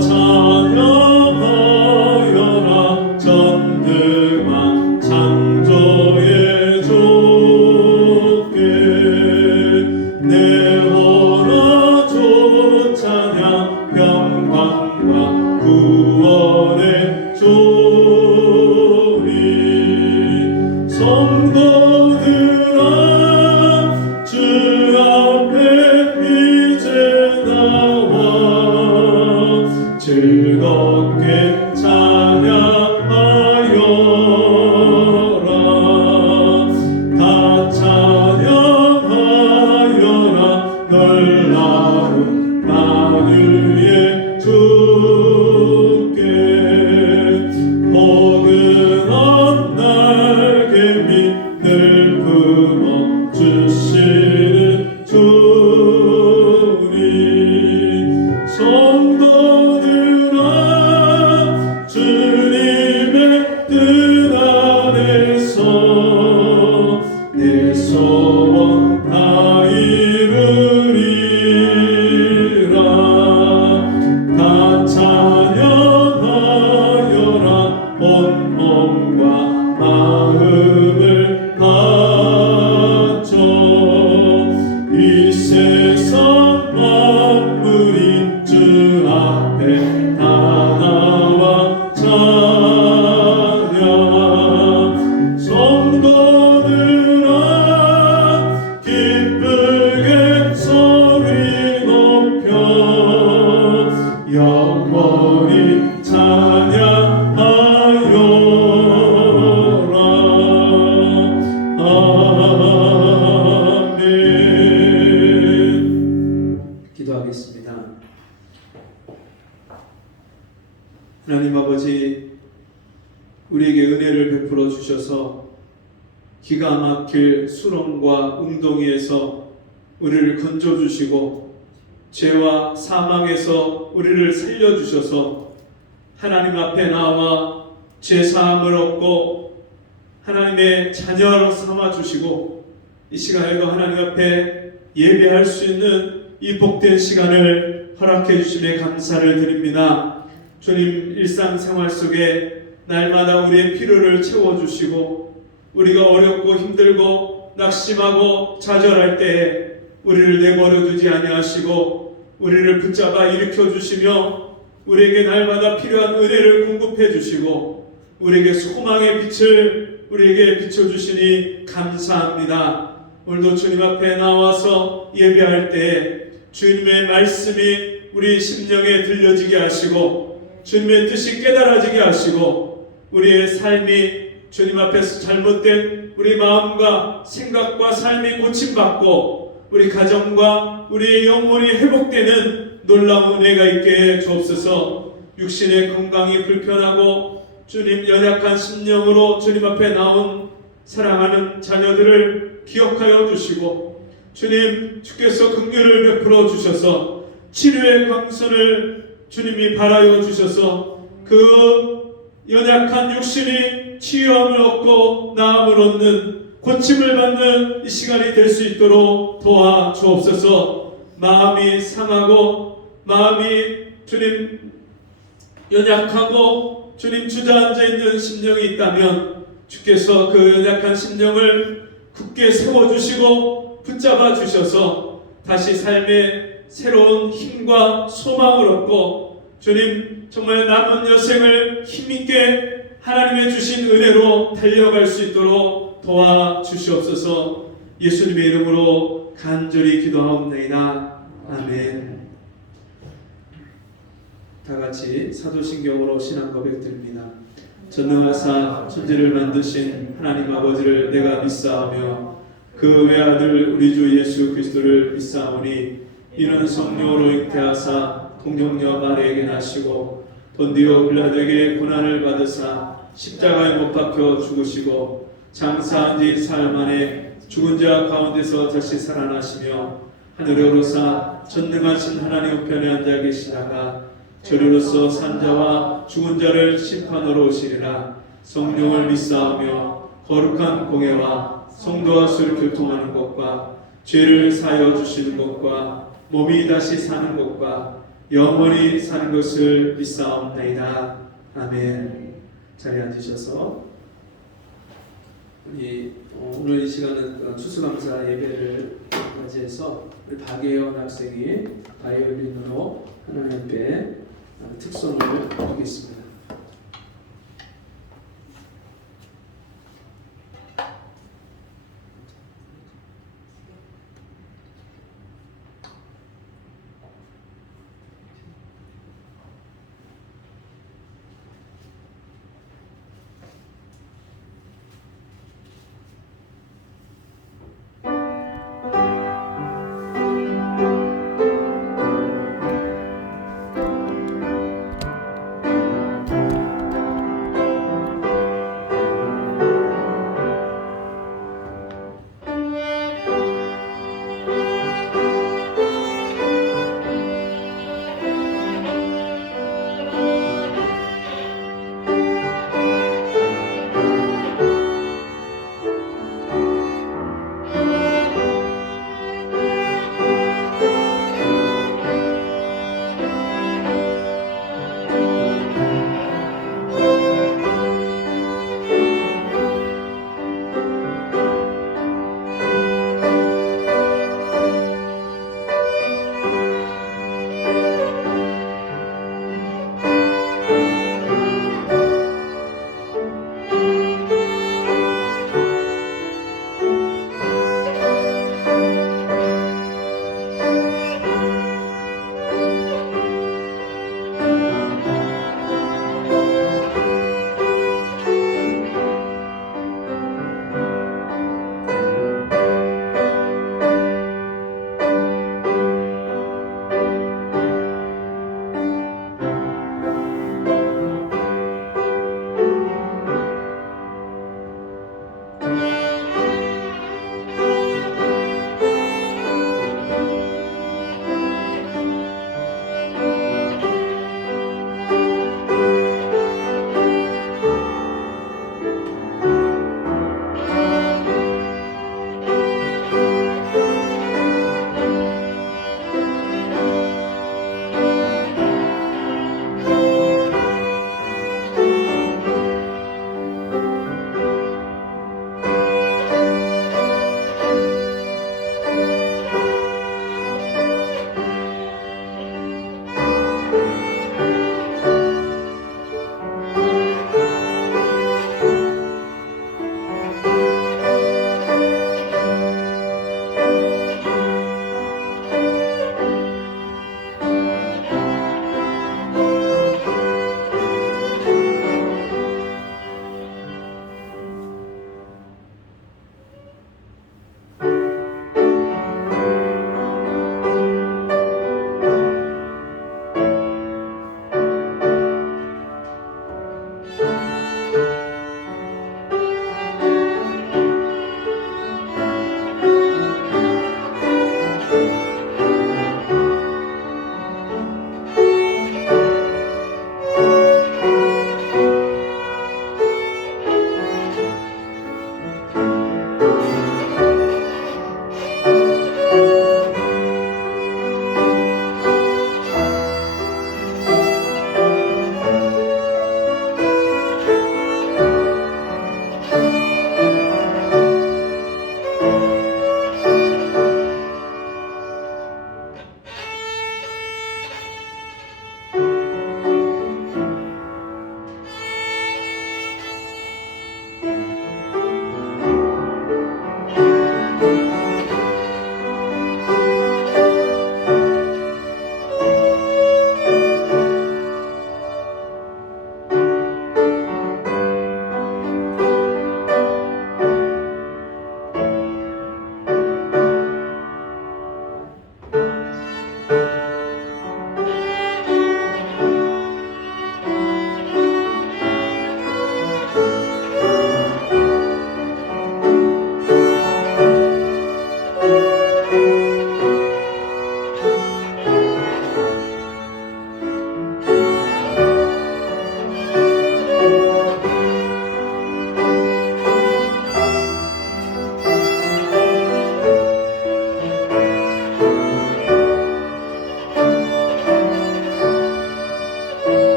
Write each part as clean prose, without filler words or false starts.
찬양하여라 전능한 창조의 주께 내 원하죠 찬양 평강과 구원의 주님 성도들아 주 앞에 이제 나와 즐겁게 찬양하여라 다 찬양하여라 놀라운 만유의 주께 포근한 날개 밑을 품어 주시는 주님 성도들아 주님의 뜻 안에서 내 소원 다 이루리라 다 찬양하여라 온 몸과 마음을 바쳐 이 세상 만물이 주 앞에 다 나와 찬양 성도들아 기쁘게 소리 높여 영원히 찬양하여라 아멘. 기도하겠습니다. 하나님 아버지, 우리에게 은혜를 베풀어 주셔서 기가 막힐 수렁과 웅덩이에서 우리를 건져주시고 죄와 사망에서 우리를 살려주셔서 하나님 앞에 나와 죄사함을 얻고 하나님의 자녀로 삼아주시고 이 시간에도 하나님 앞에 예배할 수 있는 이 복된 시간을 허락해 주심에 감사를 드립니다. 주님, 일상생활 속에 날마다 우리의 필요를 채워주시고 우리가 어렵고 힘들고 낙심하고 좌절할 때에 우리를 내버려 두지 아니하시고 우리를 붙잡아 일으켜 주시며 우리에게 날마다 필요한 은혜를 공급해 주시고 우리에게 소망의 빛을 우리에게 비춰주시니 감사합니다. 오늘도 주님 앞에 나와서 예배할 때에 주님의 말씀이 우리 심령에 들려지게 하시고 주님의 뜻이 깨달아지게 하시고 우리의 삶이 주님 앞에서 잘못된 우리 마음과 생각과 삶이 고침받고 우리 가정과 우리의 영혼이 회복되는 놀라운 은혜가 있게 해 주옵소서. 육신의 건강이 불편하고 주님 연약한 심령으로 주님 앞에 나온 사랑하는 자녀들을 기억하여 주시고 주님 주께서 긍휼을 베풀어 주셔서 치료의 광선을 주님이 발하여 주셔서 그 연약한 육신이 치유함을 얻고 나음을 얻는 고침을 받는 이 시간이 될 수 있도록 도와주옵소서. 마음이 상하고 마음이 주님 연약하고 주님 주저앉아 있는 심령이 있다면 주께서 그 연약한 심령을 굳게 세워주시고 붙잡아 주셔서 다시 삶의 새로운 힘과 소망을 얻고 주님 정말 남은 여생을 힘있게 하나님의 주신 은혜로 달려갈 수 있도록 도와주시옵소서. 예수님의 이름으로 간절히 기도하옵나이다. 아멘. 다같이 사도신경으로 신앙 고백드립니다. 전능하사 천지를 만드신 하나님 아버지를 내가 믿사오며 그 외아들 우리 주 예수 그리스도를 믿사오니 이는 성령으로 잉태하사 동정녀 마리아에게 나시고 본디오 빌라도에게 고난을 받으사 십자가에 못 박혀 죽으시고 장사한 지 사흘 만에 죽은 자 가운데서 다시 살아나시며 하늘에 오르사 전능하신 하나님 우편에 앉아 계시다가 저리로서 산자와 죽은 자를 심판하러 오시리라. 성령을 믿사오며 거룩한 공예와 성도와 술 교통하는 것과 죄를 사하여 주시는 것과 몸이 다시 사는 것과 영원히 사는 것을 믿사옵나이다. 아멘. 자리에 앉으셔서 우리 오늘 이 시간은 추수감사 예배를 맞이해서 우리 박예원 학생이 바이올린으로 하나님 앞에 특성을 하겠습니다.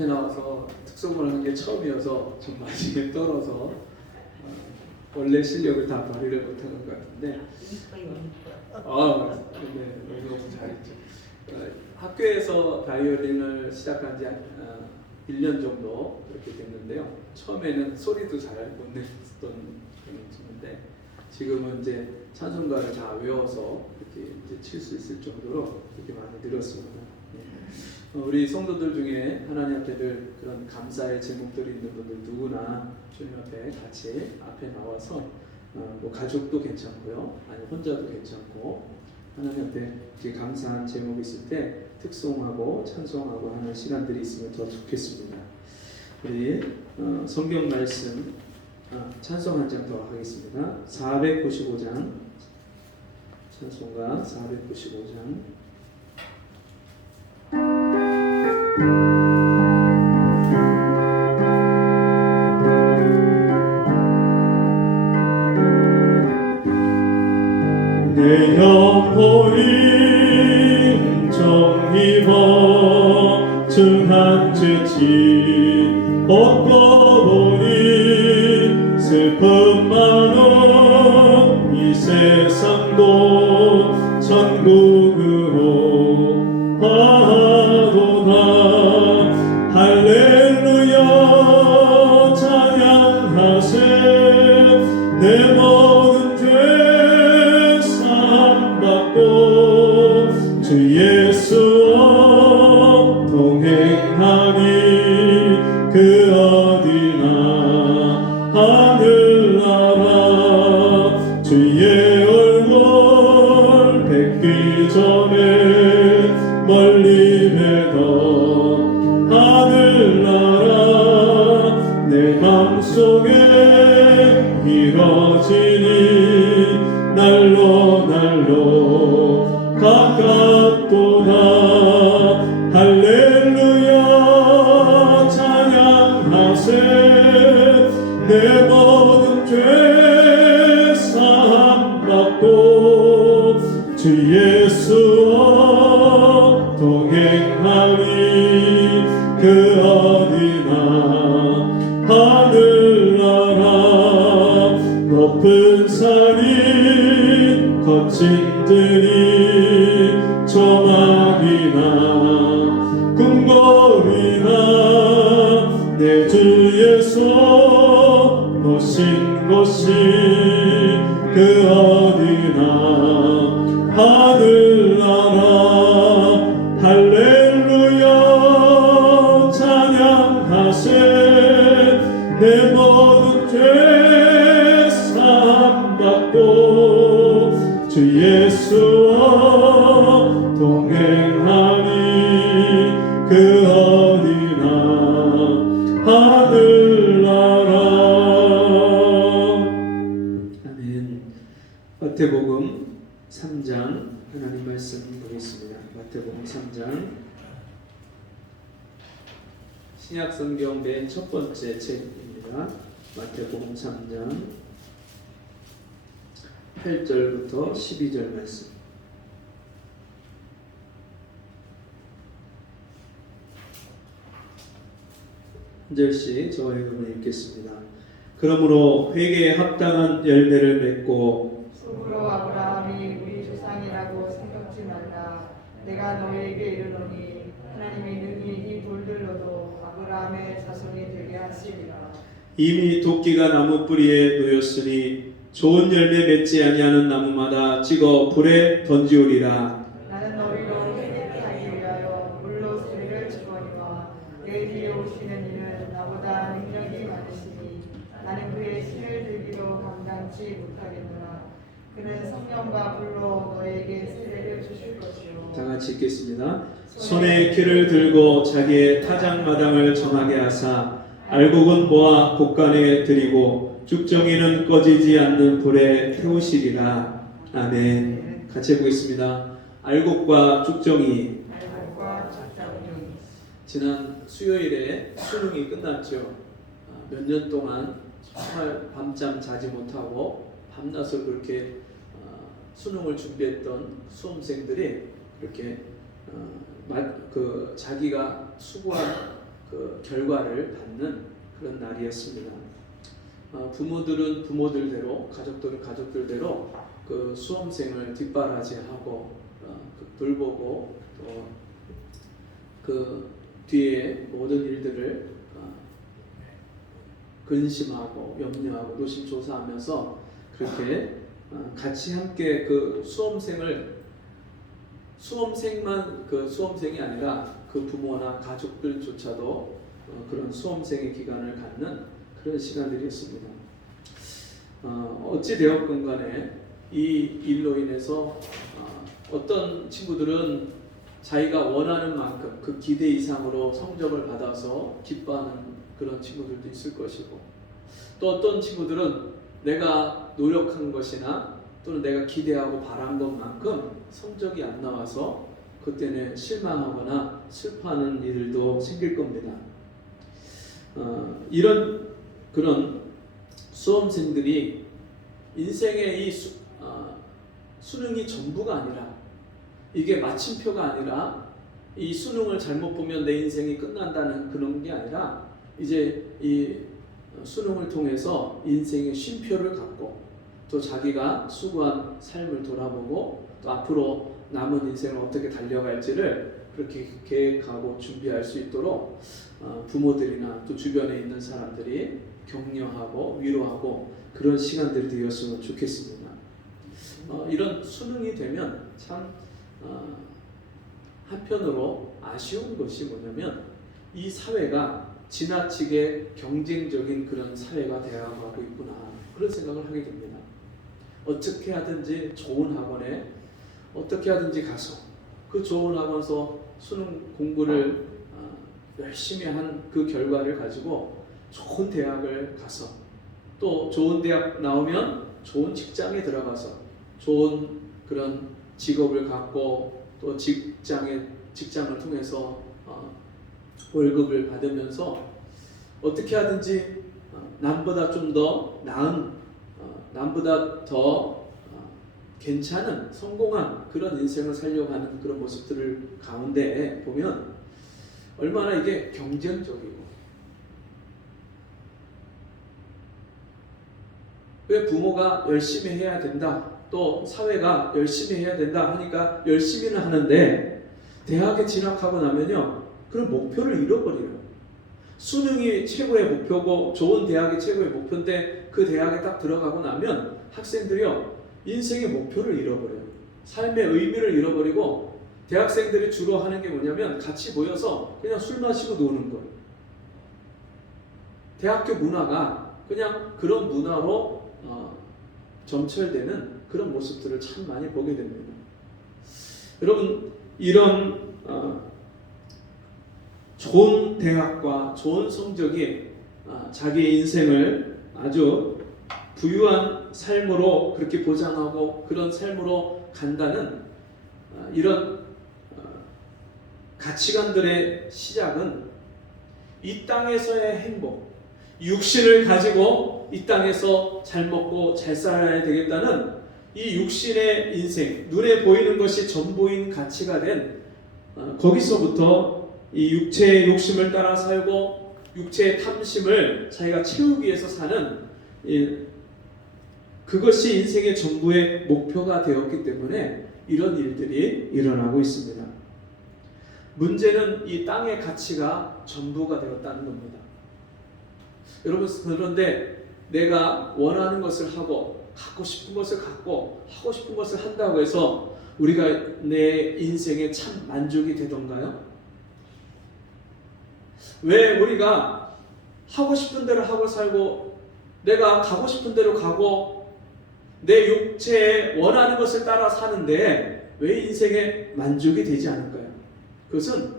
앞에 나와서 특송을 하는 게 처음이어서 좀 많이 떨어서 원래 실력을 다 발휘를 못하는 것 같은데 네, 너무 잘했죠. 학교에서 바이올린을 시작한 지 1년 정도 그렇게 됐는데요. 처음에는 소리도 잘 못 냈었던 그런 친구인데 지금은 이제 찬송가를 다 외워서 이렇게 이제 칠 수 있을 정도로 그렇게 많이 늘었습니다. 우리 성도들 중에 하나님 앞에 늘 그런 감사의 제목들이 있는 분들 누구나 주님 앞에 같이 앞에 나와서 뭐 가족도 괜찮고요, 아니 혼자도 괜찮고 하나님 앞에 이렇게 감사한 제목이 있을 때 특송하고 찬송하고 하는 시간들이 있으면 더 좋겠습니다. 우리 성경 말씀 찬송 한 장 더 하겠습니다. 495장 찬송가 495장 내 영혼이 정입어 중한 죄치 얻고 보니 슬픔 많은 이 세상도 천국으로 가도다. 할렐루야 찬양하세. 내 모든 죄 사함받고 주 예수와 동행하니 그 어디나 하늘나라. 주의 얼굴 뵙기 전에 멀리 뵈던 하늘나라 내 맘속에 이뤄지니 날로 날로 가깝도다. 할렐루야 찬양하세. 내 모든 죄 사함받고 주 예수와 동행하니 그 어디나 하늘나라. 높은 산이 거친 들이 조막이나 궁궐이나 내 주 예수 모신 곳이 그 어디나 하늘나라. 할렐루야 찬양하세. 내 모든 죄 사함받고 주 예수와 동행하니 그 어디나 하늘나라. 아멘. 마태복음 3장 하나님 말씀 보겠습니다. 마태복음 3장 신약성경 맨 첫 번째 책입니다. 마태복음 3장 8절부터 12절 말씀. 한 절씩 저와 여러분이 읽겠습니다. 그러므로 회개에 합당한 열매를 맺고 속으로 아브라함이 우리 조상이라고 생각지 말라. 내가 너희에게 이르노니 하나님이 능히 이 돌들로도 아브라함의 자손이 되게 하시리라. 이미 도끼가 나무 뿌리에 놓였으니 좋은 열매 맺지 아니하는 나무마다 찍어 불에 던지우리라. 나는 너희로 회개케 하기 위하여 물로 세례를 주거니와 내 뒤에 오시는 이는 나보다 능력이 많으시니 나는 그의 신을 들기도 감당치 못하겠노라. 그는 성령과 불로 너희에게 세례를 주실 것이요. 다 같이 읽겠습니다. 손에 키를 들고 자기의 타작마당을 정하게 하사 알곡은 모아 곡간에 들이고 쭉정이는 꺼지지 않는 불에 태우시리라. 아멘. 같이 해보겠습니다. 알곡과 쭉정이. 지난 수요일에 수능이 끝났죠. 몇 년 동안 정말 밤잠 자지 못하고 밤낮을 그렇게 수능을 준비했던 수험생들이 이렇게 자기가 수고한 그 결과를 받는 그런 날이었습니다. 부모들은 부모들대로, 가족들은 가족들대로 그 수험생을 뒷바라지하고 돌보고 또 그 뒤에 모든 일들을 근심하고 염려하고 노심초사하면서 그렇게 같이 함께 그 수험생만 그 수험생이 아니라 그 부모나 가족들조차도 그런 수험생의 기간을 갖는 그런 시간들이었습니다. 어찌 되었건 간에 이 일로 인해서 어떤 친구들은 자기가 원하는 만큼 그 기대 이상으로 성적을 받아서 기뻐하는 그런 친구들도 있을 것이고, 또 어떤 친구들은 내가 노력한 것이나 또는 내가 기대하고 바란 것만큼 성적이 안 나와서 그때는 실망하거나 슬퍼하는 일들도 생길 겁니다. 이런 그런 수험생들이 인생의 이 수능이 전부가 아니라, 이게 마침표가 아니라, 이 수능을 잘못 보면 내 인생이 끝난다는 그런 게 아니라, 이제 이 수능을 통해서 인생의 쉼표를 갖고 또 자기가 수고한 삶을 돌아보고 또 앞으로 남은 인생을 어떻게 달려갈지를 그렇게 계획하고 준비할 수 있도록 부모들이나 또 주변에 있는 사람들이 격려하고 위로하고 그런 시간들이 되었으면 좋겠습니다. 이런 수능이 되면 참 한편으로 아쉬운 것이 뭐냐면, 이 사회가 지나치게 경쟁적인 그런 사회가 되어가고 있구나, 그런 생각을 하게 됩니다. 어떻게 하든지 좋은 학원에 어떻게 하든지 가서 그 좋은 학원에서 수능 공부를 열심히 한 그 결과를 가지고 좋은 대학을 가서 또 좋은 대학 나오면 좋은 직장에 들어가서 좋은 그런 직업을 갖고 또 직장을 통해서 월급을 받으면서 어떻게 하든지 남보다 좀 더 나은, 남보다 더 괜찮은 성공한 그런 인생을 살려고 하는 그런 모습들을 가운데 보면 얼마나 이게 경쟁적이고, 왜 부모가 열심히 해야 된다, 또 사회가 열심히 해야 된다 하니까 열심히는 하는데 대학에 진학하고 나면요, 그런 목표를 잃어버려요. 수능이 최고의 목표고 좋은 대학이 최고의 목표인데 그 대학에 딱 들어가고 나면 학생들이요, 인생의 목표를 잃어버려요. 삶의 의미를 잃어버리고, 대학생들이 주로 하는 게 뭐냐면 같이 모여서 그냥 술 마시고 노는 거예요. 대학교 문화가 그냥 그런 문화로 점철되는 그런 모습들을 참 많이 보게 됩니다. 여러분, 이런 좋은 대학과 좋은 성적이 자기의 인생을 아주 부유한 삶으로 그렇게 보장하고 그런 삶으로 간다는 이런 가치관들의 시작은 이 땅에서의 행복, 육신을 가지고 이 땅에서 잘 먹고 잘 살아야 되겠다는 이 육신의 인생, 눈에 보이는 것이 전부인 가치가 된 거기서부터 이 육체의 욕심을 따라 살고 육체의 탐심을 자기가 채우기 위해서 사는 그것이 인생의 전부의 목표가 되었기 때문에 이런 일들이 일어나고 있습니다. 문제는 이 땅의 가치가 전부가 되었다는 겁니다. 여러분, 그런데 내가 원하는 것을 하고 갖고 싶은 것을 갖고 하고 싶은 것을 한다고 해서 우리가 내 인생에 참 만족이 되던가요? 왜 우리가 하고 싶은 대로 하고 살고 내가 가고 싶은 대로 가고 내 육체에 원하는 것을 따라 사는데 왜 인생에 만족이 되지 않을까요? 그것은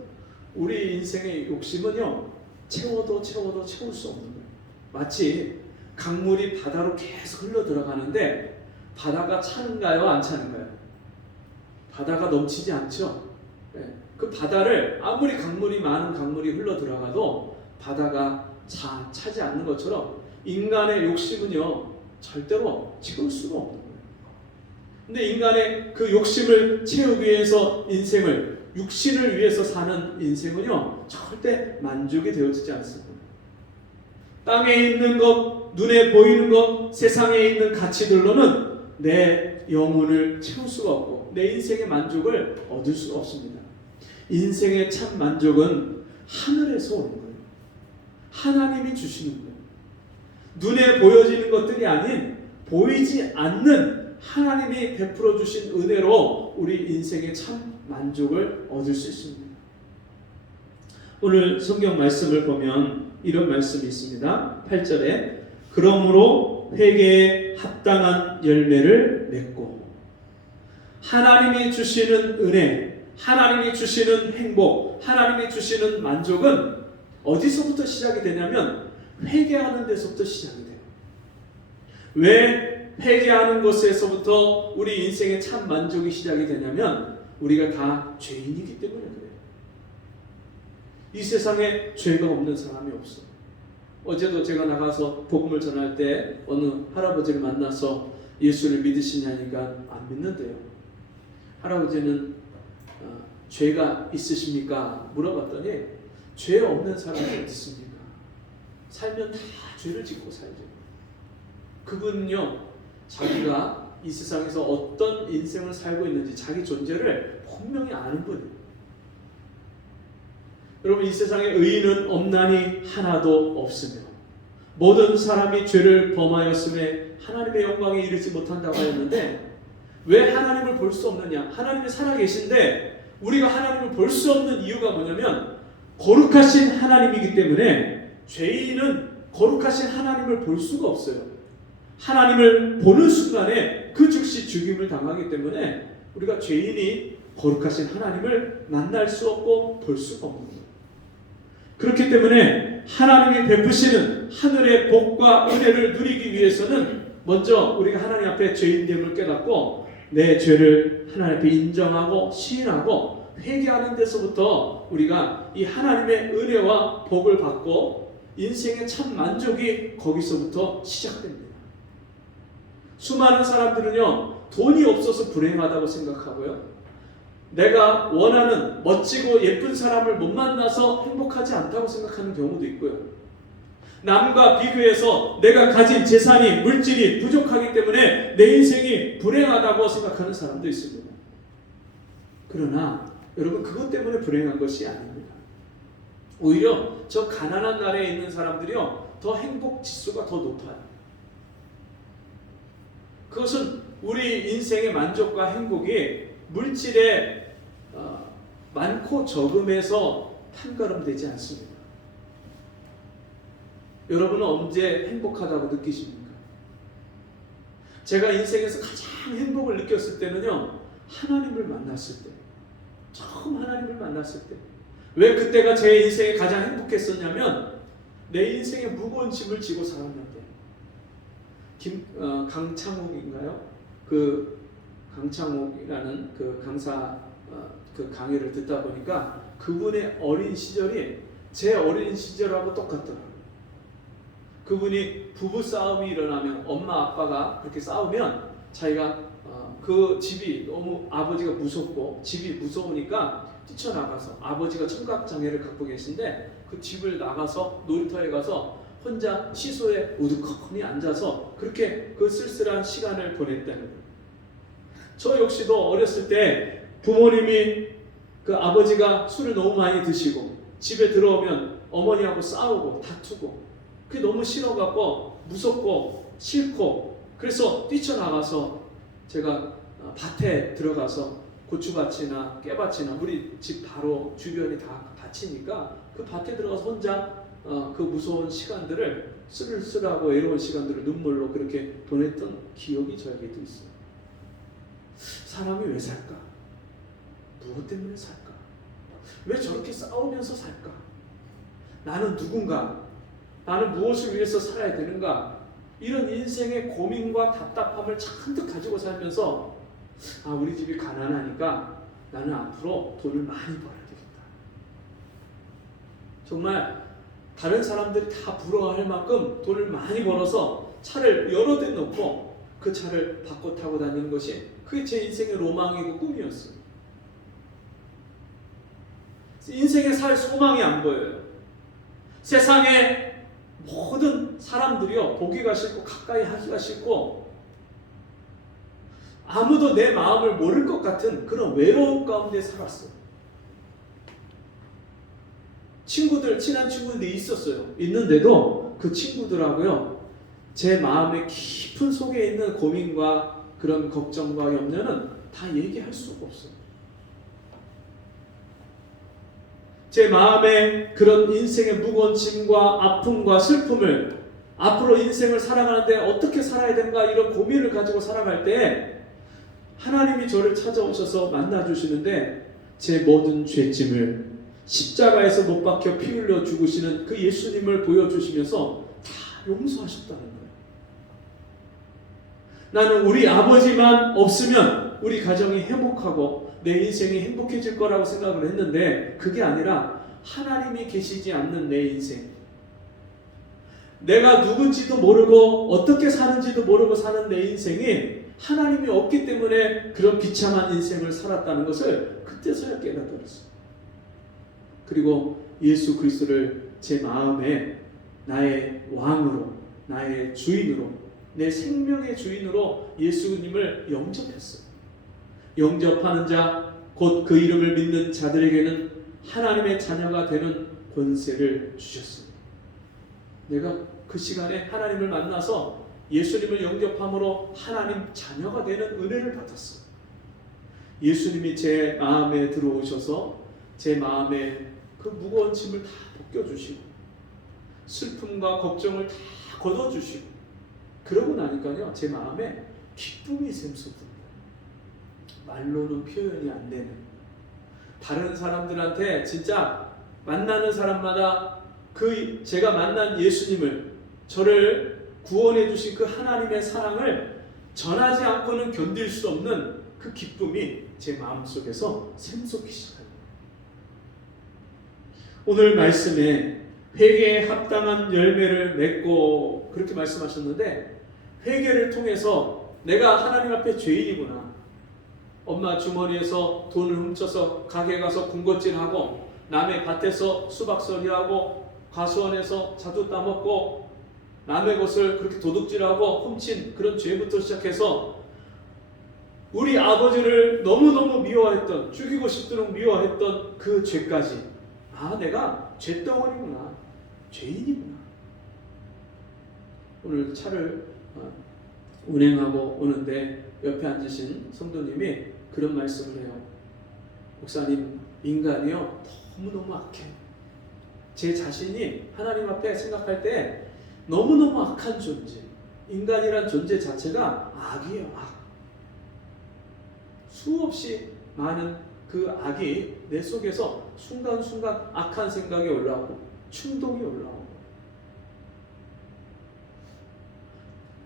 우리 인생의 욕심은요, 채워도 채울 수 없는 거예요. 마치 강물이 바다로 계속 흘러 들어가는데 바다가 차는가요, 안 차는가요? 바다가 넘치지 않죠. 그 바다를 아무리 많은 강물이 흘러 들어가도 바다가 차지 않는 것처럼 인간의 욕심은요, 절대로 채울 수가 없는 거예요. 근데 인간의 그 욕심을 채우기 위해서 인생을 육신을 위해서 사는 인생은요, 절대 만족이 되어지지 않습니다. 땅에 있는 것, 눈에 보이는 것, 세상에 있는 가치들로는 내 영혼을 채울 수가 없고 내 인생의 만족을 얻을 수가 없습니다. 인생의 참 만족은 하늘에서 오는 거예요. 하나님이 주시는 거예요. 눈에 보여지는 것들이 아닌 보이지 않는 하나님이 베풀어 주신 은혜로 우리 인생의 참 만족을 얻을 수 있습니다. 오늘 성경 말씀을 보면 이런 말씀이 있습니다. 8절에 그러므로 회개에 합당한 열매를 맺고 하나님이 주시는 은혜, 하나님이 주시는 행복, 하나님이 주시는 만족은 어디서부터 시작이 되냐면 회개하는 데서부터 시작이 돼요. 왜 회개하는 것에서부터 우리 인생의 참 만족이 시작이 되냐면 우리가 다 죄인이기 때문에 그래요. 이 세상에 죄가 없는 사람이 없어. 어제도 제가 나가서 복음을 전할 때 어느 할아버지를 만나서 예수를 믿으시냐니까 안 믿는데요. 할아버지는 죄가 있으십니까? 물어봤더니 죄 없는 사람이 어디 있습니까? 살면 다 죄를 짓고 살죠. 그분은요, 자기가 이 세상에서 어떤 인생을 살고 있는지 자기 존재를 분명히 아는 분이에요. 여러분, 이 세상에 의인은 없나니 하나도 없으며 모든 사람이 죄를 범하였음에 하나님의 영광에 이르지 못한다고 하였는데 왜 하나님을 볼 수 없느냐? 하나님이 살아계신데 우리가 하나님을 볼 수 없는 이유가 뭐냐면 거룩하신 하나님이기 때문에 죄인은 거룩하신 하나님을 볼 수가 없어요. 하나님을 보는 순간에 그 즉시 죽임을 당하기 때문에 우리가 죄인이 거룩하신 하나님을 만날 수 없고 볼 수가 없는 거예요. 그렇기 때문에 하나님이 베푸시는 하늘의 복과 은혜를 누리기 위해서는 먼저 우리가 하나님 앞에 죄인됨을 깨닫고 내 죄를 하나님 앞에 인정하고 시인하고 회개하는 데서부터 우리가 이 하나님의 은혜와 복을 받고 인생의 참 만족이 거기서부터 시작됩니다. 수많은 사람들은요, 돈이 없어서 불행하다고 생각하고요, 내가 원하는 멋지고 예쁜 사람을 못 만나서 행복하지 않다고 생각하는 경우도 있고요, 남과 비교해서 내가 가진 재산이, 물질이 부족하기 때문에 내 인생이 불행하다고 생각하는 사람도 있습니다. 그러나 여러분, 그것 때문에 불행한 것이 아닙니다. 오히려 저 가난한 나라에 있는 사람들이요, 더 행복 지수가 더 높아요. 그것은 우리 인생의 만족과 행복이 물질의 많고 적음에서 판가름되지 않습니다. 여러분은 언제 행복하다고 느끼십니까? 제가 인생에서 가장 행복을 느꼈을 때는요, 하나님을 만났을 때, 처음 하나님을 만났을 때. 왜 그때가 제 인생에 가장 행복했었냐면 내 인생에 무거운 짐을 지고 살았는데, 강창욱인가요? 그 강창욱이라는 그 강사 그 강의를 듣다 보니까 그분의 어린 시절이 제 어린 시절하고 똑같더라고요. 그분이 부부 싸움이 일어나면, 엄마 아빠가 그렇게 싸우면 자기가 그 집이 너무 아버지가 무섭고 집이 무서우니까 뛰쳐나가서, 아버지가 청각장애를 갖고 계신데 그 집을 나가서 놀이터에 가서 혼자 시소에 우두커니 앉아서 그렇게 그 쓸쓸한 시간을 보냈다는 거예요. 저 역시도 어렸을 때 부모님이, 그 아버지가 술을 너무 많이 드시고 집에 들어오면 어머니하고 싸우고 다투고, 그게 너무 싫어갖고 무섭고 싫고, 그래서 뛰쳐나가서 제가 밭에 들어가서 고추밭이나 깨밭이나, 우리 집 바로 주변이 다 밭이니까 그 밭에 들어가서 혼자 그 무서운 시간들을, 쓸쓸하고 외로운 시간들을 눈물로 그렇게 보냈던 기억이 저에게도 있어요. 사람이 왜 살까? 무엇 때문에 살까? 왜 저렇게 싸우면서 살까? 나는 누군가? 나는 무엇을 위해서 살아야 되는가? 이런 인생의 고민과 답답함을 잔뜩 가지고 살면서, 우리 집이 가난하니까 나는 앞으로 돈을 많이 벌어야 되겠다. 정말 다른 사람들이 다 부러워할 만큼 돈을 많이 벌어서 차를 여러 대 놓고 그 차를 바꿔 타고 다니는 것이, 그게 제 인생의 로망이고 꿈이었어요. 인생에 살 소망이 안 보여요. 세상에 모든 사람들이요, 보기가 싫고 가까이 하기가 싫고 아무도 내 마음을 모를 것 같은 그런 외로움 가운데 살았어요. 친구들, 친한 친구들이 있었어요. 있는데도 그 친구들하고요, 제 마음의 깊은 속에 있는 고민과 그런 걱정과 염려는 다 얘기할 수가 없어요. 제 마음에 그런 인생의 무거운 짐과 아픔과 슬픔을, 앞으로 인생을 살아가는데 어떻게 살아야 되는가, 이런 고민을 가지고 살아갈 때 하나님이 저를 찾아오셔서 만나주시는데, 제 모든 죄짐을 십자가에서 못 박혀 피 흘려 죽으시는 그 예수님을 보여주시면서 다 용서하셨다는 거예요. 나는 우리 아버지만 없으면 우리 가정이 행복하고 내 인생이 행복해질 거라고 생각을 했는데, 그게 아니라 하나님이 계시지 않는 내 인생, 내가 누군지도 모르고 어떻게 사는지도 모르고 사는 내 인생이 하나님이 없기 때문에 그런 비참한 인생을 살았다는 것을 그때서야 깨닫았어요. 그리고 예수 그리스도를 제 마음에 나의 왕으로, 나의 주인으로, 내 생명의 주인으로 예수님을 영접했어요. 영접하는 자, 곧 그 이름을 믿는 자들에게는 하나님의 자녀가 되는 권세를 주셨습니다. 내가 그 시간에 하나님을 만나서 예수님을 영접함으로 하나님 자녀가 되는 은혜를 받았어요. 예수님이 제 마음에 들어오셔서 제 마음에 그 무거운 짐을 다 벗겨주시고 슬픔과 걱정을 다 걷어주시고, 그러고 나니까요, 제 마음에 기쁨이 샘솟습니다. 말로는 표현이 안 되는, 다른 사람들한테 진짜 만나는 사람마다 그 제가 만난 예수님을, 저를 구원해 주신 그 하나님의 사랑을 전하지 않고는 견딜 수 없는 그 기쁨이 제 마음속에서 샘솟기 시작합니다. 오늘 말씀에 회개에 합당한 열매를 맺고 그렇게 말씀하셨는데, 회개를 통해서 내가 하나님 앞에 죄인이구나, 엄마 주머니에서 돈을 훔쳐서 가게 가서 군것질하고 남의 밭에서 수박서리하고 과수원에서 자두 따먹고 남의 것을 그렇게 도둑질하고 훔친 그런 죄부터 시작해서 우리 아버지를 너무너무 미워했던, 죽이고 싶도록 미워했던 그 죄까지, 아, 내가 죄덩어리구나, 죄인이구나. 오늘 차를 운행하고 오는데 옆에 앉으신 성도님이 그런 말씀을 해요. 목사님, 인간이요 너무너무 악해. 제 자신이 하나님 앞에 생각할 때 너무너무 악한 존재, 인간이란 존재 자체가 악이에요. 악. 수없이 많은 그 악이 내 속에서 순간순간 악한 생각이 올라오고 충동이 올라오고,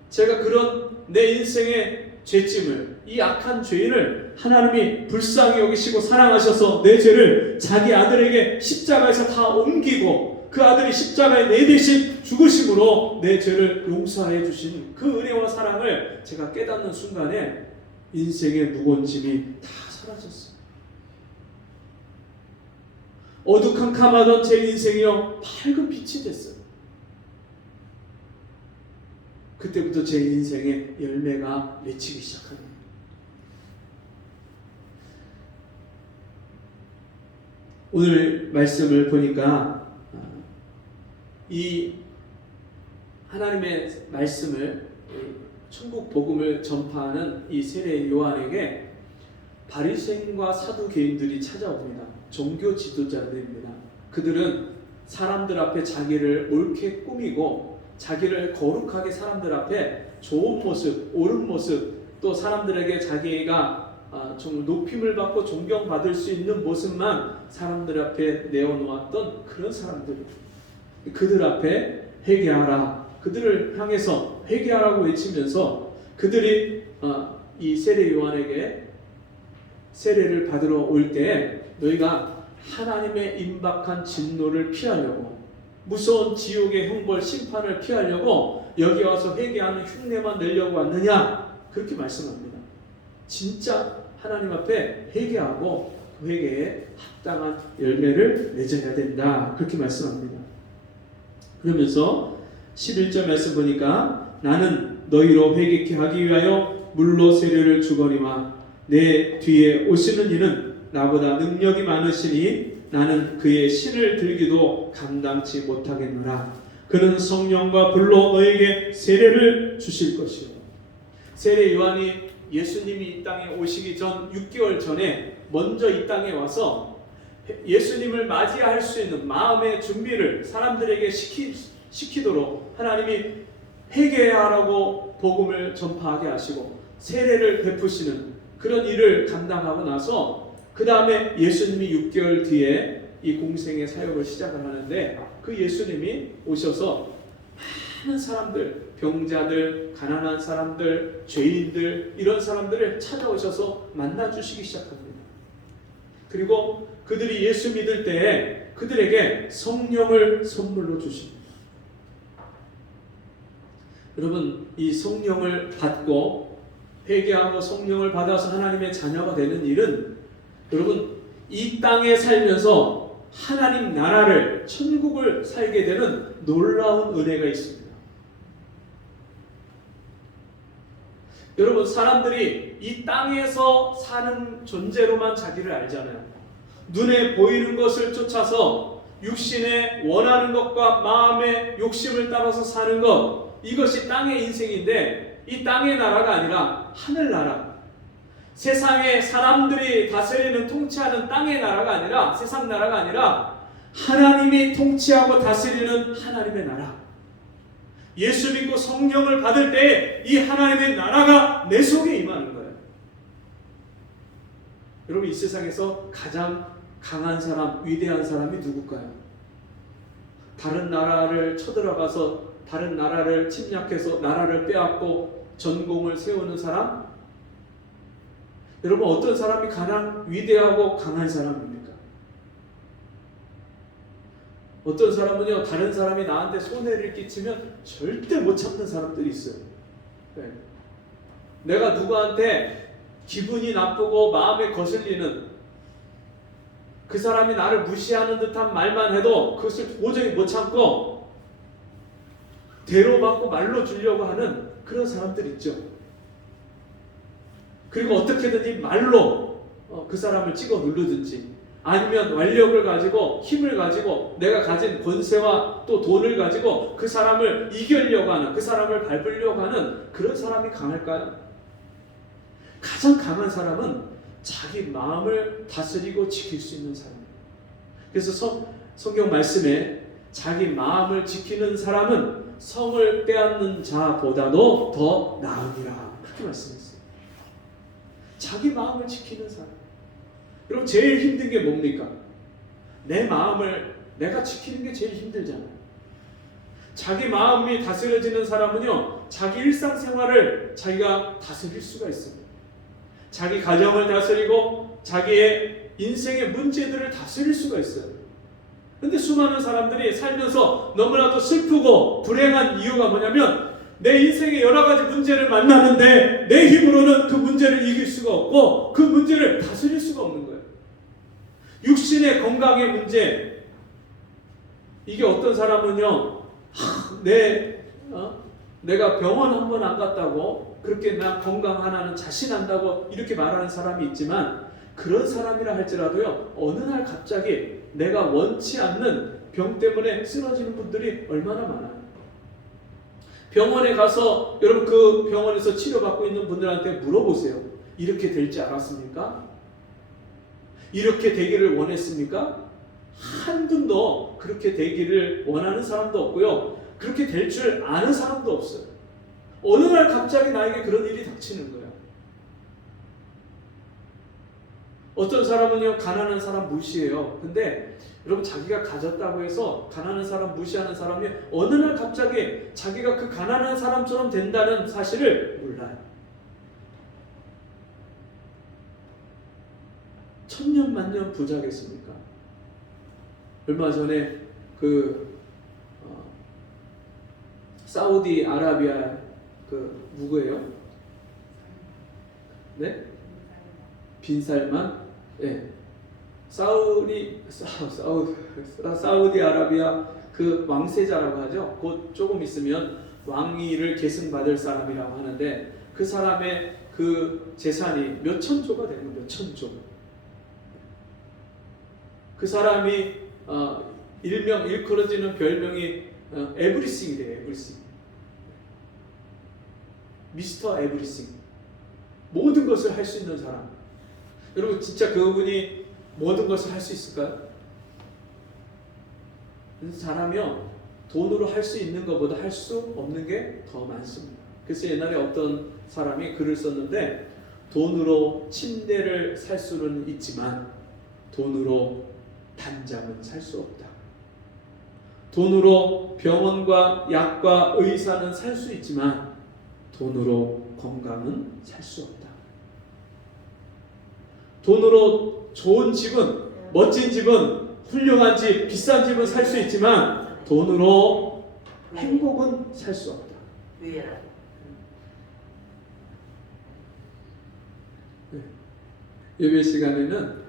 제가 그런 내 인생의 죄짐을, 이 악한 죄인을 하나님이 불쌍히 여기시고 사랑하셔서 내 죄를 자기 아들에게 십자가에서 다 옮기고 그 아들이 십자가에 내 대신 죽으심으로 내 죄를 용서해 주신 그 은혜와 사랑을 제가 깨닫는 순간에 인생의 무거운 짐이 다 사라졌어요. 어두컴컴하던 제 인생이요 밝은 빛이 됐어요. 그때부터 제 인생의 열매가 맺히기 시작합니다. 오늘 말씀을 보니까 이 하나님의 말씀을, 천국 복음을 전파하는 이 세례 요한에게 바리새인과 사두개인들이 찾아옵니다. 종교 지도자들입니다. 그들은 사람들 앞에 자기를 옳게 꾸미고 자기를 거룩하게 사람들 앞에 좋은 모습, 옳은 모습, 또 사람들에게 자기가 좀 높임을 받고 존경받을 수 있는 모습만 사람들 앞에 내어놓았던 그런 사람들, 그들 앞에 회개하라, 그들을 향해서 회개하라고 외치면서 그들이 이 세례 요한에게 세례를 받으러 올 때 너희가 하나님의 임박한 진노를 피하려고, 무서운 지옥의 형벌 심판을 피하려고 여기 와서 회개하는 흉내만 내려고 왔느냐, 그렇게 말씀합니다. 진짜 하나님 앞에 회개하고 회개에 합당한 열매를 맺어야 된다. 그렇게 말씀합니다. 그러면서 11절 말씀 보니까 나는 너희로 회개케 하기 위하여 물로 세례를 주거니와 내 뒤에 오시는 이는 나보다 능력이 많으시니 나는 그의 신을 들기도 감당치 못하겠노라. 그는 성령과 불로 너에게 세례를 주실 것이요. 세례 요한이 예수님이 이 땅에 오시기 전 6개월 전에 먼저 이 땅에 와서 예수님을 맞이할 수 있는 마음의 준비를 사람들에게 시키도록 하나님이 회개하라고 복음을 전파하게 하시고 세례를 베푸시는 그런 일을 감당하고 나서 그 다음에 예수님이 6개월 뒤에 이 공생의 사역을 시작을 하는데 그 예수님이 오셔서 많은 사람들, 병자들, 가난한 사람들, 죄인들 이런 사람들을 찾아오셔서 만나주시기 시작합니다. 그리고 그들이 예수 믿을 때에 그들에게 성령을 선물로 주십니다. 여러분, 이 성령을 받고 회개하고 성령을 받아서 하나님의 자녀가 되는 일은 여러분 이 땅에 살면서 하나님 나라를 천국을 살게 되는 놀라운 은혜가 있습니다. 여러분 사람들이 이 땅에서 사는 존재로만 자기를 알잖아요. 눈에 보이는 것을 쫓아서 육신에 원하는 것과 마음의 욕심을 따라서 사는 것 이것이 땅의 인생인데 이 땅의 나라가 아니라 하늘나라 세상에 사람들이 다스리는 통치하는 땅의 나라가 아니라 세상 나라가 아니라 하나님이 통치하고 다스리는 하나님의 나라 예수 믿고 성령을 받을 때 이 하나님의 나라가 내 속에 임하는 거예요. 여러분 이 세상에서 가장 강한 사람, 위대한 사람이 누굴까요? 다른 나라를 쳐들어가서 다른 나라를 침략해서 나라를 빼앗고 전공을 세우는 사람? 여러분 어떤 사람이 가장 위대하고 강한 사람입니까? 어떤 사람은요 다른 사람이 나한테 손해를 끼치면 절대 못 참는 사람들이 있어요. 네. 내가 누구한테 기분이 나쁘고 마음에 거슬리는 그 사람이 나를 무시하는 듯한 말만 해도 그것을 도저히 못 참고 대로 받고 말로 주려고 하는 그런 사람들 있죠. 그리고 어떻게든지 말로 그 사람을 찍어 누르든지 아니면 완력을 가지고 힘을 가지고 내가 가진 권세와 또 돈을 가지고 그 사람을 이기려고 하는 그 사람을 밟으려고 하는 그런 사람이 강할까요? 가장 강한 사람은 자기 마음을 다스리고 지킬 수 있는 사람이에요. 그래서 성경 말씀에 자기 마음을 지키는 사람은 성을 빼앗는 자보다도 더 나으니라 그렇게 말씀했어요. 자기 마음을 지키는 사람. 여러분 제일 힘든 게 뭡니까? 내 마음을 내가 지키는 게 제일 힘들잖아요. 자기 마음이 다스려지는 사람은요 자기 일상생활을 자기가 다스릴 수가 있습니다. 자기 가정을 다스리고 자기의 인생의 문제들을 다스릴 수가 있어요. 근데 수많은 사람들이 살면서 너무나도 슬프고 불행한 이유가 뭐냐면 내 인생의 여러 가지 문제를 만나는데 내 힘으로는 그 문제를 이길 수가 없고 그 문제를 다스릴 수가 없는 거예요. 육신의 건강의 문제 이게 어떤 사람은요 내가 병원 한 번 안 갔다고 그렇게 나 건강 하나는 자신한다고 이렇게 말하는 사람이 있지만 그런 사람이라 할지라도요 어느 날 갑자기 내가 원치 않는 병 때문에 쓰러지는 분들이 얼마나 많아요. 병원에 가서 여러분 그 병원에서 치료받고 있는 분들한테 물어보세요. 이렇게 될지 알았습니까? 이렇게 되기를 원했습니까? 한 분도 그렇게 되기를 원하는 사람도 없고요. 그렇게 될 줄 아는 사람도 없어요. 어느 날 갑자기 나에게 그런 일이 닥치는 거예요. 어떤 사람은요 가난한 사람 무시해요. 근데 여러분 자기가 가졌다고 해서 가난한 사람 무시하는 사람이 어느 날 갑자기 자기가 그 가난한 사람처럼 된다는 사실을 몰라요. 천년만년 부자겠습니까? 얼마 전에 사우디 아라비아 누구예요? 네? 빈살만? 네. 사우디아라비아 그 왕세자라고 하죠. 곧 조금 있으면 왕위를 계승받을 사람이라고 하는데 그 사람의 그 재산이 몇 천조가 되는 거예요. 몇 천조. 그 사람이 일컬어지는 별명이 에브리싱이래요. 에브리싱. 미스터 에브리싱. 모든 것을 할 수 있는 사람. 여러분 진짜 그분이 모든 것을 할 수 있을까요? 사람이요 돈으로 할 수 있는 것보다 할 수 없는 게 더 많습니다. 그래서 옛날에 어떤 사람이 글을 썼는데 돈으로 침대를 살 수는 있지만 돈으로 단잠은 살 수 없다. 돈으로 병원과 약과 의사는 살 수 있지만 돈으로 건강은 살 수 없다. 돈으로 좋은 집은, 멋진 집은, 훌륭한 집, 비싼 집은 살 수 있지만 돈으로 행복은 살 수 없다. 예배 시간에는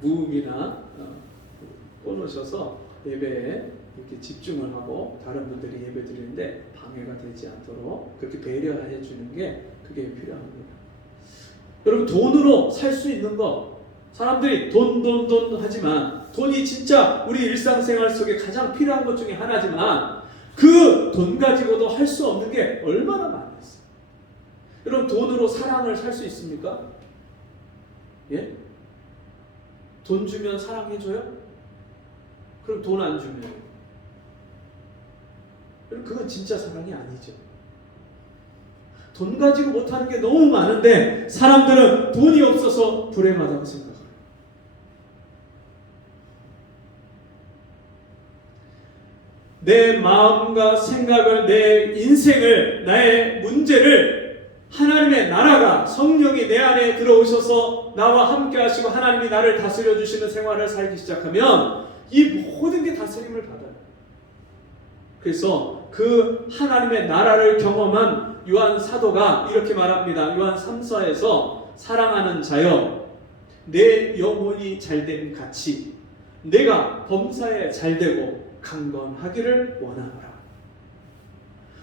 무음이나 꺼놓으셔서 예배에 이렇게 집중을 하고 다른 분들이 예배 드리는데 방해가 되지 않도록 그렇게 배려해 주는 게 그게 필요합니다. 여러분 돈으로 살 수 있는 거 사람들이 돈 하지만 돈이 진짜 우리 일상생활 속에 가장 필요한 것 중에 하나지만 그 돈 가지고도 할 수 없는 게 얼마나 많았어요. 여러분 돈으로 사랑을 살 수 있습니까? 예? 돈 주면 사랑해줘요? 그럼 돈 안 주면? 그건 진짜 사랑이 아니죠. 돈 가지고 못하는 게 너무 많은데 사람들은 돈이 없어서 불행하다고 생각해요. 내 마음과 생각을, 내 인생을, 나의 문제를 하나님의 나라가 성령이 내 안에 들어오셔서 나와 함께 하시고 하나님이 나를 다스려 주시는 생활을 살기 시작하면 이 모든 게 다스림을 받아요. 그래서 그 하나님의 나라를 경험한 요한 사도가 이렇게 말합니다. 요한 3서에서 사랑하는 자여 내 영혼이 잘됨 같이 내가 범사에 잘되고 강건하기를 원하노라.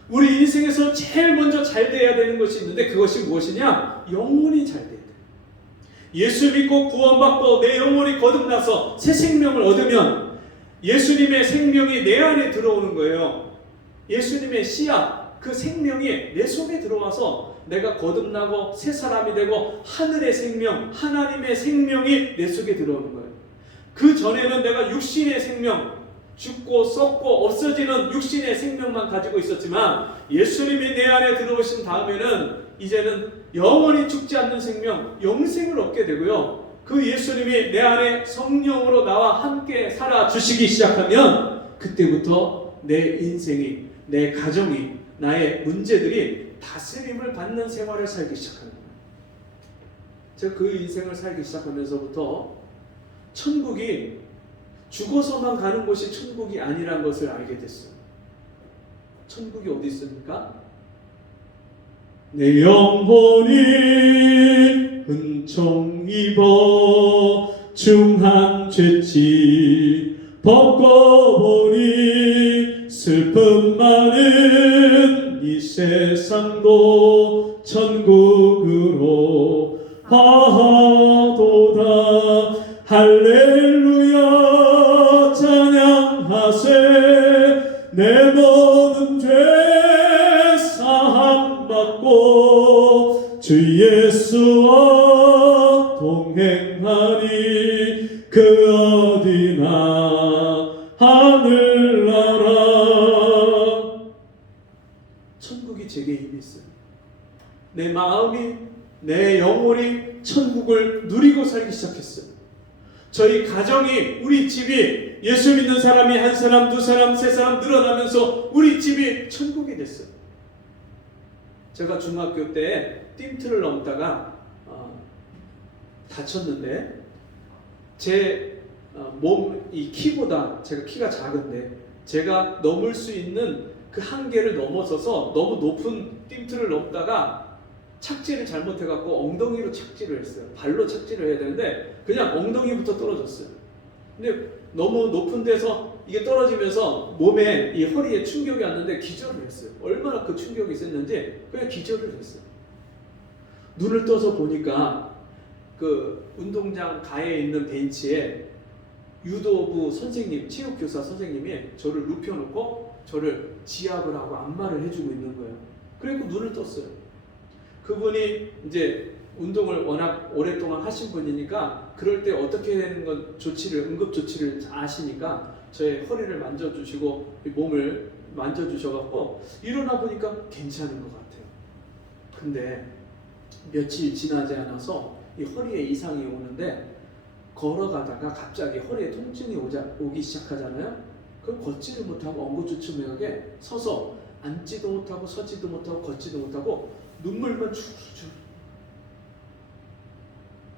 우리 인생에서 제일 먼저 잘돼야 되는 것이 있는데 그것이 무엇이냐? 영혼이 잘돼야 돼. 예수 믿고 구원받고 내 영혼이 거듭나서 새 생명을 얻으면 예수님의 생명이 내 안에 들어오는 거예요. 예수님의 씨앗, 그 생명이 내 속에 들어와서 내가 거듭나고 새 사람이 되고 하늘의 생명, 하나님의 생명이 내 속에 들어오는 거예요. 그 전에는 내가 육신의 생명, 죽고 썩고 없어지는 육신의 생명만 가지고 있었지만 예수님이 내 안에 들어오신 다음에는 이제는 영원히 죽지 않는 생명, 영생을 얻게 되고요. 그 예수님이 내 안에 성령으로 나와 함께 살아주시기 시작하면 그때부터 내 인생이, 내 가정이, 나의 문제들이 다스림을 받는 생활을 살기 시작하는 거예요. 제가 그 인생을 살기 시작하면서부터 천국이 죽어서만 가는 곳이 천국이 아니란 것을 알게 됐어요. 천국이 어디 있습니까? 내 영혼이 은총 입어 중한 죄치 벗고보니 슬픔 많은 이 세상도 천국으로 하도다. 할렐루야 찬양하세. 내 모든 죄 사함 받고 주 예수와 동행하니 그 어디나 하늘나라. 천국이 제게 이미 있어요. 내 마음이, 내 영혼이 천국을 누리고 살기 시작했어요. 저희 가정이, 우리 집이 예수 믿는 사람이 한 사람, 두 사람, 세 사람 늘어나면서 우리 집이 천국이 됐어요. 제가 중학교 때 띵틀을 넘다가 다쳤는데 제 몸, 이 키보다 제가 키가 작은데 제가 넘을 수 있는 그 한계를 넘어서서 너무 높은 띵틀을 넘다가 착지를 잘못해갖고 엉덩이로 착지를 했어요. 발로 착지를 해야 되는데 그냥 엉덩이부터 떨어졌어요. 근데 너무 높은 데서 이게 떨어지면서 몸에 이 허리에 충격이 왔는데 기절을 했어요. 얼마나 그 충격이 셌는지 그냥 기절을 했어요. 눈을 떠서 보니까 그 운동장 가에 있는 벤치에 유도부 선생님, 체육교사 선생님이 저를 눕혀놓고 저를 지압을 하고 안마를 해주고 있는 거예요. 그리고 눈을 떴어요. 그분이 이제 운동을 워낙 오랫동안 하신 분이니까 그럴 때 어떻게 되는 건 응급 조치를 아시니까 저의 허리를 만져주시고 몸을 만져주셔갖고 일어나 보니까 괜찮은 것 같아요. 근데 며칠 지나지 않아서 이 허리에 이상이 오는데 걸어가다가 갑자기 허리에 통증이 오기 시작하잖아요. 그럼 걷지를 못하고 엉거주춤하게 서서 앉지도 못하고 서지도 못하고 걷지도 못하고 눈물만 줄줄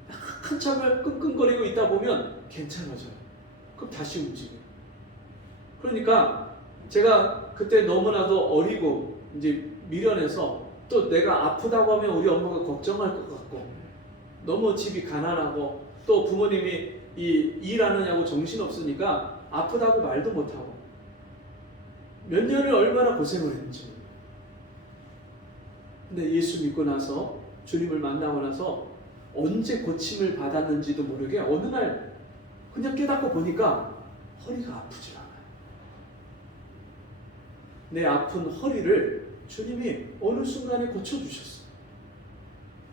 한참을 끙끙거리고 있다 보면 괜찮아져요. 그럼 다시 움직여요. 그러니까 제가 그때 너무나도 어리고 이제 미련해서 또 내가 아프다고 하면 우리 엄마가 걱정할 것 같고 너무 집이 가난하고 또 부모님이 일하느냐고 정신없으니까 아프다고 말도 못하고 몇 년을 얼마나 고생을 했는지. 근데 예수 믿고 나서 주님을 만나고 나서 언제 고침을 받았는지도 모르게 어느 날 그냥 깨닫고 보니까 허리가 아프지 않아요. 내 아픈 허리를 주님이 어느 순간에 고쳐주셨어요.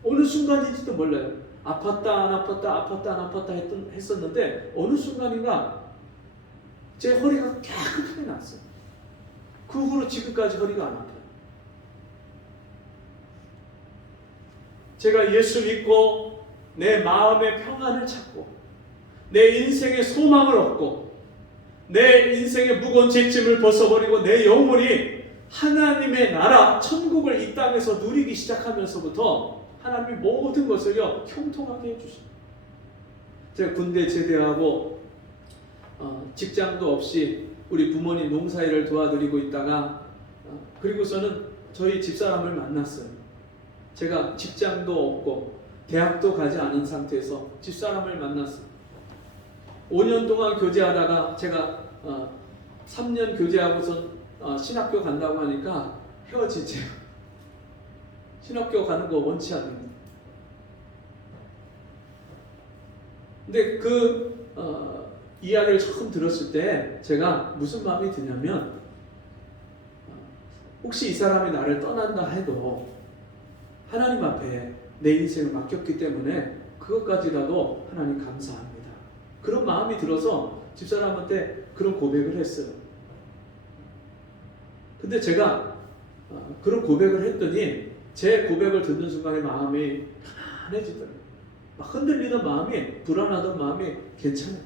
어느 순간인지도 몰라요. 아팠다 안 아팠다 아팠다 안 아팠다 했었는데 어느 순간인가 제 허리가 깨끗하게 났어요. 그 후로 지금까지 허리가 안 아파요. 제가 예수 믿고 내 마음의 평안을 찾고 내 인생의 소망을 얻고 내 인생의 무거운 죄짐을 벗어버리고 내 영혼이 하나님의 나라 천국을 이 땅에서 누리기 시작하면서부터 하나님이 모든 것을요 형통하게 해주십니다. 제가 군대 제대하고 직장도 없이 우리 부모님 농사일을 도와드리고 있다가 그리고서는 저희 집사람을 만났어요. 제가 직장도 없고 대학도 가지 않은 상태에서 집사람을 만났어요. 5년 동안 교제하다가 제가 3년 교제하고서 신학교 간다고 하니까 헤어지세요. 신학교 가는 거 원치 않는다. 근데 그 이야기를 처음 들었을 때 제가 무슨 마음이 드냐면 혹시 이 사람이 나를 떠난다 해도 하나님 앞에 내 인생을 맡겼기 때문에 그것까지라도 하나님 감사합니다. 그런 마음이 들어서 집사람한테 그런 고백을 했어요. 근데 제가 그런 고백을 했더니 제 고백을 듣는 순간에 마음이 편안해지더라고요. 막 흔들리던 마음이 불안하던 마음이 괜찮아요.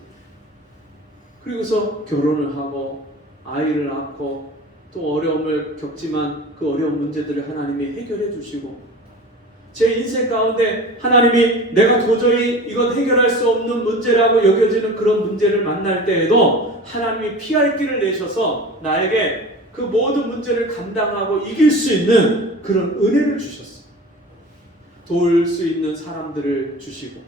그리고서 결혼을 하고 아이를 낳고 또 어려움을 겪지만 그 어려운 문제들을 하나님이 해결해 주시고 제 인생 가운데 하나님이 내가 도저히 이건 해결할 수 없는 문제라고 여겨지는 그런 문제를 만날 때에도 하나님이 피할 길을 내셔서 나에게 그 모든 문제를 감당하고 이길 수 있는 그런 은혜를 주셨어요. 도울 수 있는 사람들을 주시고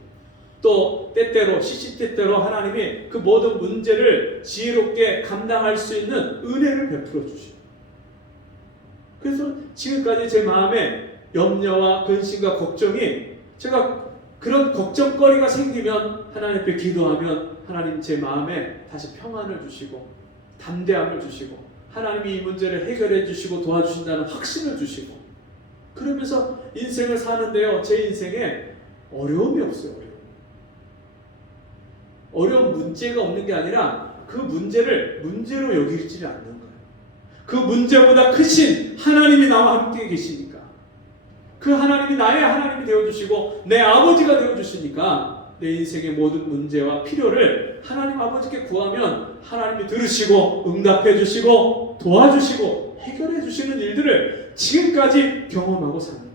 또 때때로 시시때때로 하나님이 그 모든 문제를 지혜롭게 감당할 수 있는 은혜를 베풀어 주시고 그래서 지금까지 제 마음에 염려와 근심과 걱정이 제가 그런 걱정거리가 생기면 하나님 앞에 기도하면 하나님 제 마음에 다시 평안을 주시고 담대함을 주시고 하나님이 이 문제를 해결해 주시고 도와주신다는 확신을 주시고 그러면서 인생을 사는데요 제 인생에 어려움이 없어요. 어려운 문제가 없는 게 아니라 그 문제를 문제로 여기지 않는 거예요. 그 문제보다 크신 하나님이 나와 함께 계시니까 그 하나님이 나의 하나님이 되어주시고 내 아버지가 되어주시니까 내 인생의 모든 문제와 필요를 하나님 아버지께 구하면 하나님이 들으시고 응답해 주시고 도와주시고 해결해 주시는 일들을 지금까지 경험하고 삽니다.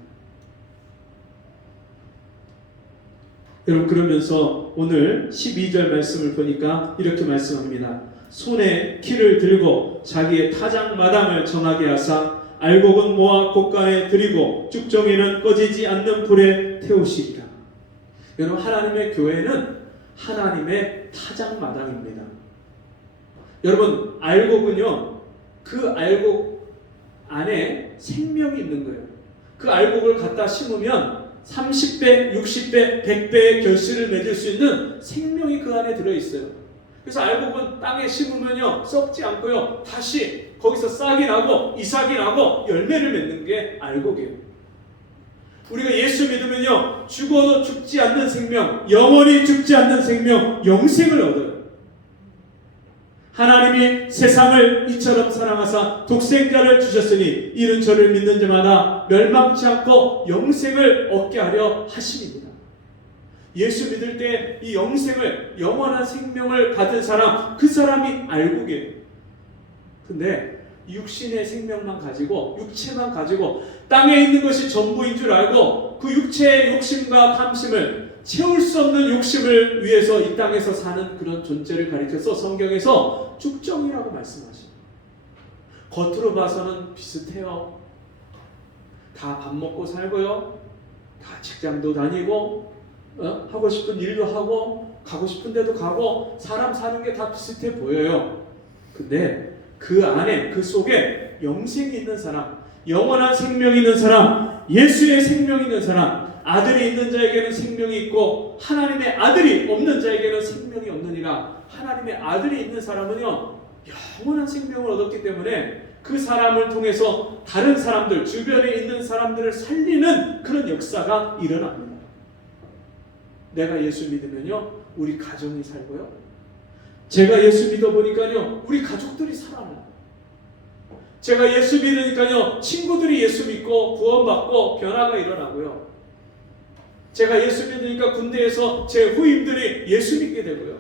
여러분 그러면서 오늘 12절 말씀을 보니까 이렇게 말씀합니다. 손에 키를 들고 자기의 타작 마당을 정하게 하사 알곡은 모아 곳간에 들이고 쭉정이는 꺼지지 않는 불에 태우시리라. 여러분 하나님의 교회는 하나님의 타작마당입니다. 여러분, 알곡은요, 그 알곡 안에 생명이 있는 거예요. 그 알곡을 갖다 심으면 30배, 60배, 100배의 결실을 맺을 수 있는 생명이 그 안에 들어있어요. 그래서 알곡은 땅에 심으면요, 썩지 않고요, 다시 거기서 싹이 나고 이삭이 나고 열매를 맺는 게 알곡이에요. 우리가 예수 믿으면요, 죽어도 죽지 않는 생명, 영원히 죽지 않는 생명, 영생을 얻어요. 하나님이 세상을 이처럼 사랑하사 독생자를 주셨으니 이는 저를 믿는 자마다 멸망치 않고 영생을 얻게 하려 하심입니다. 예수 믿을 때 이 영생을, 영원한 생명을 받은 사람, 그 사람이 알곡이에요. 근데 육신의 생명만 가지고, 육체만 가지고 땅에 있는 것이 전부인 줄 알고 그 육체의 욕심과 탐심을, 채울 수 없는 욕심을 위해서 이 땅에서 사는 그런 존재를 가리켜서 성경에서 쭉정이라고 말씀하십니다. 겉으로 봐서는 비슷해요. 다 밥 먹고 살고요, 다 직장도 다니고, 하고 싶은 일도 하고, 가고 싶은 데도 가고, 사람 사는 게 다 비슷해 보여요. 근데 그 안에, 그 속에 영생이 있는 사람, 영원한 생명이 있는 사람, 예수의 생명이 있는 사람, 아들이 있는 자에게는 생명이 있고 하나님의 아들이 없는 자에게는 생명이 없느니라. 하나님의 아들이 있는 사람은요, 영원한 생명을 얻었기 때문에 그 사람을 통해서 다른 사람들, 주변에 있는 사람들을 살리는 그런 역사가 일어납니다. 내가 예수 믿으면요, 우리 가정이 살고요, 제가 예수 믿어보니까요, 우리 가족들이 살아나요. 제가 예수 믿으니까요, 친구들이 예수 믿고 구원받고 변화가 일어나고요, 제가 예수 믿으니까 군대에서 제 후임들이 예수 믿게 되고요,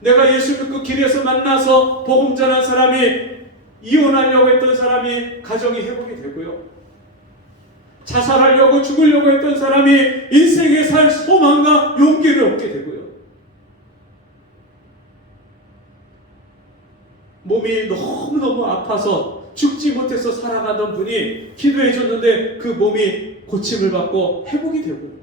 내가 예수 믿고 길에서 만나서 복음 전한 사람이, 이혼하려고 했던 사람이 가정이 회복이 되고요, 자살하려고 죽으려고 했던 사람이 인생에 살 소망과 용기를 얻게 되고요, 몸이 너무너무 아파서 죽지 못해서 살아가던 분이 기도해 줬는데 그 몸이 고침을 받고 회복이 되고,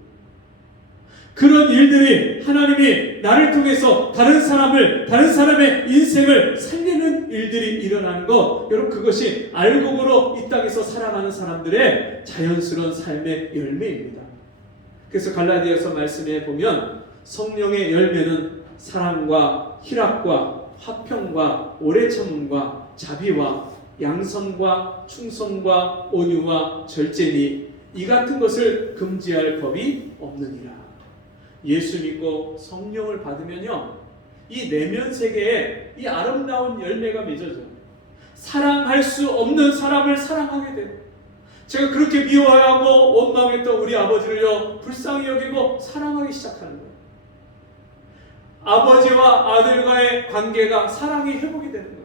그런 일들이 하나님이 나를 통해서 다른 사람의 인생을 살리는 일들이 일어나는 것, 여러분, 그것이 알곡으로 이 땅에서 살아가는 사람들의 자연스러운 삶의 열매입니다. 그래서 갈라디아서 말씀에 보면 성령의 열매는 사랑과 희락과 화평과 오래 참음과 자비와 양선과 충성과 온유와 절제니 이 같은 것을 금지할 법이 없느니라. 예수 믿고 성령을 받으면요, 이 내면 세계에 이 아름다운 열매가 맺어져요. 사랑할 수 없는 사람을 사랑하게 돼요. 제가 그렇게 미워하고 원망했던 우리 아버지를요, 불쌍히 여기고 사랑하기 시작하는 거예요. 아버지와 아들과의 관계가 사랑이 회복이 되는 거예요.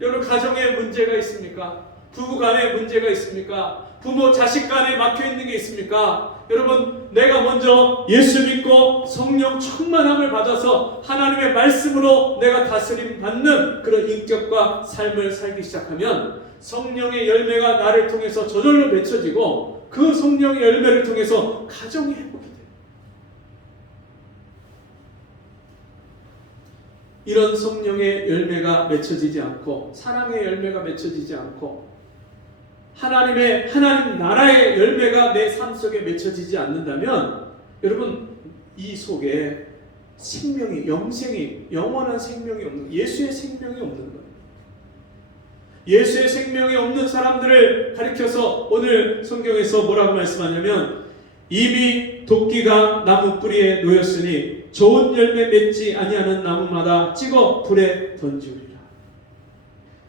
여러분, 가정에 문제가 있습니까? 부부 간에 문제가 있습니까? 부모 자식 간에 막혀있는 게 있습니까? 여러분, 내가 먼저 예수 믿고 성령 충만함을 받아서 하나님의 말씀으로 내가 다스림 받는 그런 인격과 삶을 살기 시작하면 성령의 열매가 나를 통해서 저절로 맺혀지고, 그 성령의 열매를 통해서 가정이 회복이 돼요. 이런 성령의 열매가 맺혀지지 않고, 사랑의 열매가 맺혀지지 않고, 하나님 나라의 열매가 내 삶 속에 맺혀지지 않는다면, 여러분, 이 속에 생명이, 영생이, 영원한 생명이 없는, 예수의 생명이 없는 거예요. 예수의 생명이 없는 사람들을 가리켜서 오늘 성경에서 뭐라고 말씀하냐면, 이미 도끼가 나무 뿌리에 놓였으니 좋은 열매 맺지 아니하는 나무마다 찍어 불에 던지우리라.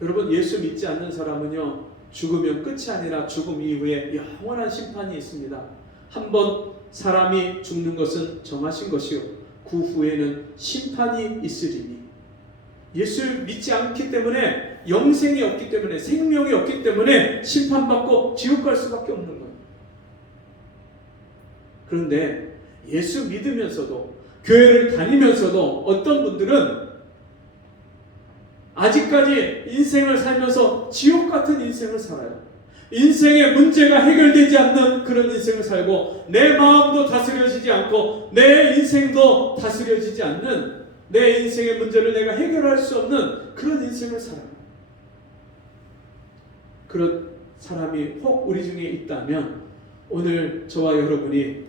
여러분, 예수 믿지 않는 사람은요, 죽으면 끝이 아니라 죽음 이후에 영원한 심판이 있습니다. 한번 사람이 죽는 것은 정하신 것이요, 그 후에는 심판이 있으리니. 예수를 믿지 않기 때문에, 영생이 없기 때문에, 생명이 없기 때문에 심판받고 지옥 갈 수밖에 없는 거예요. 그런데 예수 믿으면서도, 교회를 다니면서도 어떤 분들은 아직까지 인생을 살면서 지옥 같은 인생을 살아요. 인생의 문제가 해결되지 않는 그런 인생을 살고 내 마음도 다스려지지 않고 내 인생도 다스려지지 않는 내 인생의 문제를 내가 해결할 수 없는 그런 인생을 살아요. 그런 사람이 혹 우리 중에 있다면 오늘 저와 여러분이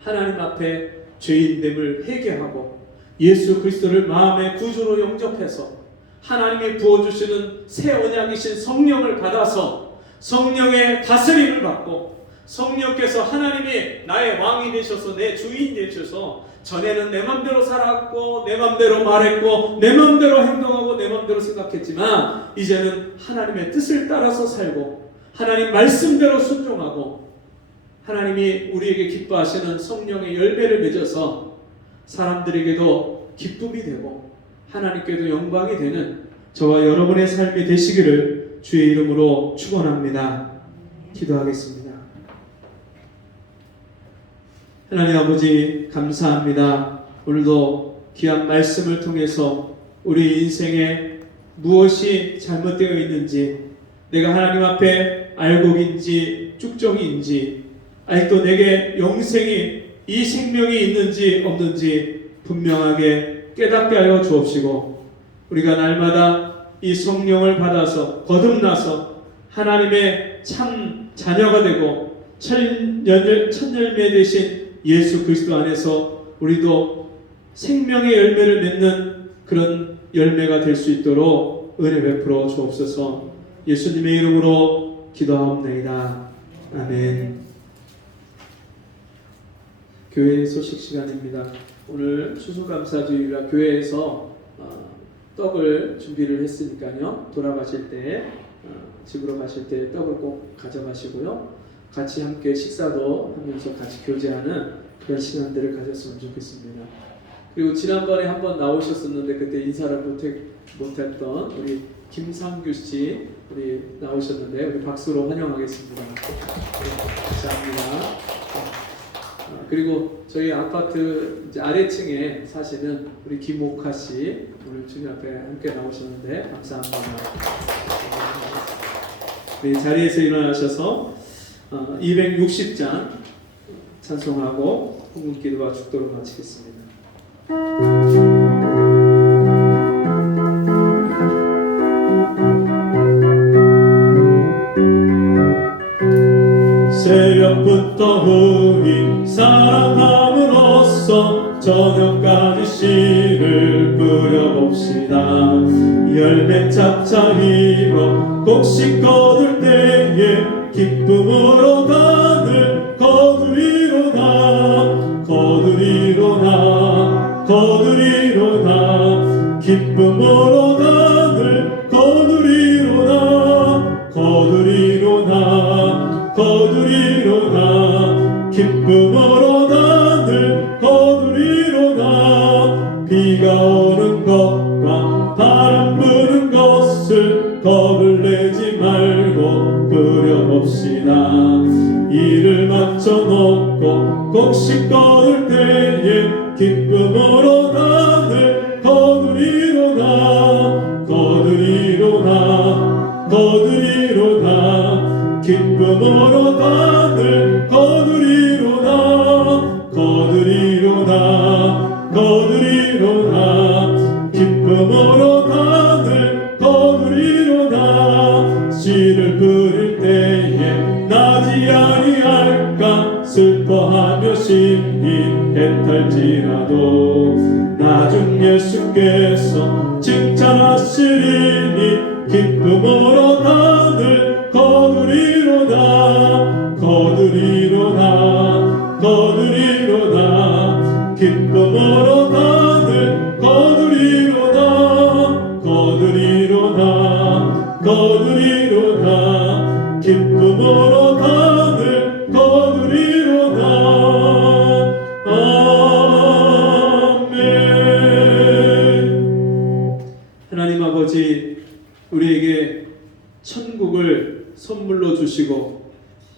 하나님 앞에 죄인됨을 회개하고 예수 그리스도를 마음의 구주로 영접해서 하나님이 부어주시는 새 언약이신 성령을 받아서 성령의 다스림을 받고 성령께서 하나님이 나의 왕이 되셔서 내 주인이 되셔서 전에는 내 맘대로 살았고 내 맘대로 말했고 내 맘대로 행동하고 내 맘대로 생각했지만 이제는 하나님의 뜻을 따라서 살고 하나님 말씀대로 순종하고 하나님이 우리에게 기뻐하시는 성령의 열매를 맺어서 사람들에게도 기쁨이 되고 하나님께도 영광이 되는 저와 여러분의 삶이 되시기를 주의 이름으로 축원합니다. 기도하겠습니다. 하나님 아버지 감사합니다. 오늘도 귀한 말씀을 통해서 우리 인생에 무엇이 잘못되어 있는지 내가 하나님 앞에 알곡인지 쭉정이인지 아직도 내게 영생이 이 생명이 있는지 없는지 분명하게 깨닫게 하여 주옵시고 우리가 날마다 이 성령을 받아서 거듭나서 하나님의 참 자녀가 되고 첫열매 되신 예수 그리스도 안에서 우리도 생명의 열매를 맺는 그런 열매가 될 수 있도록 은혜 베풀어 주옵소서. 예수님의 이름으로 기도하옵나이다. 아멘. 교회 소식 시간입니다. 오늘 추수감사주일이라 교회에서 떡을 준비를 했으니까요. 돌아가실 때 집으로 가실 때 떡을 꼭 가져가시고요. 같이 함께 식사도 하면서 같이 교제하는 그런 시간들을 가졌으면 좋겠습니다. 그리고 지난번에 한번 나오셨었는데 그때 인사를 못했던 우리 김상규 씨 우리 나오셨는데 우리 박수로 환영하겠습니다. 감사합니다. 그리고 저희 아파트 이제 아래층에 사시는 우리 김옥하 씨 오늘 주님 앞에 함께 나오셨는데 감사합니다. 네, 자리에서 일어나셔서 260장 찬송하고 헌금기도와 축도를 마치겠습니다. 새벽부터 우리 사랑함으로써 저녁까지 씨를 뿌려봅시다. 열매 짝짝이로 곡식 거둘 때에 기쁨으로 단을 거두리로다 거두리로다 거두리로다 기쁨으로 단을 거두리로다 거두리로다 거두리로다 기쁨으로 단을 거두리로다 비가 오는 것과 바람 부는 것을 겁을 내지 말고 뿌려봅시다. 이를 맞춰놓고 곡식 거둘 때에 기쁨으로 단을 거두리로다 거두리로다 거두리로다 기쁨으로 단을 거두리로다 거두리로다 거두리로다 기쁨으로 단을 거두리로다 씨를 뿌릴 때에 나지 아니할까 슬퍼하며 심히 애탈지라도 나중 예수께서 칭찬하시리니 기쁨으로 단을 거두리로다 거두리로다 거두리로다 기쁨으로 단을 거두리로다 거두리로다 거두리로다 기쁨으로 단을 거두리로다 아멘. 하나님 아버지 우리에게 천국을 선물로 주시고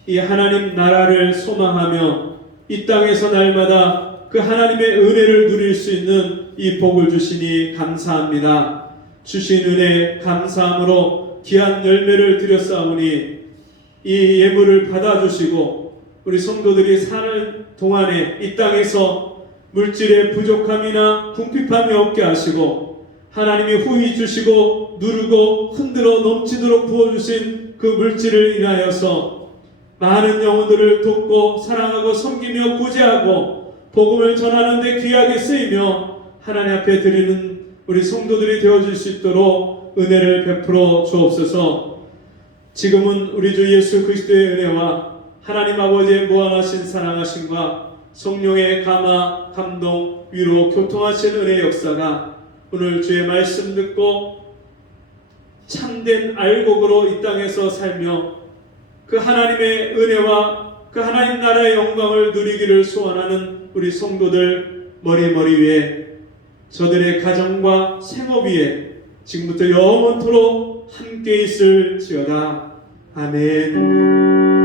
이 하나님 나라를 소망하며 이 땅에서 날마다 그 하나님의 은혜를 누릴 수 있는 이 복을 주시니 감사합니다. 주신 은혜 감사함으로 귀한 열매를 드렸사오니 이 예물을 받아주시고 우리 성도들이 사는 동안에 이 땅에서 물질의 부족함이나 궁핍함이 없게 하시고 하나님이 후히 주시고 누르고 흔들어 넘치도록 부어주신 그 물질을 인하여서 많은 영혼들을 돕고 사랑하고 섬기며 구제하고 복음을 전하는 데 귀하게 쓰이며 하나님 앞에 드리는 우리 성도들이 되어줄 수 있도록 은혜를 베풀어 주옵소서. 지금은 우리 주 예수 그리스도의 은혜와 하나님 아버지의 무한하신 사랑하심과 성령의 감화, 감동, 위로, 교통하신 은혜의 역사가 오늘 주의 말씀 듣고 참된 알곡으로 이 땅에서 살며 그 하나님의 은혜와 그 하나님 나라의 영광을 누리기를 소원하는 우리 성도들 머리 위에 저들의 가정과 생업 위에 지금부터 영원토록 함께 있을지어다. 아멘.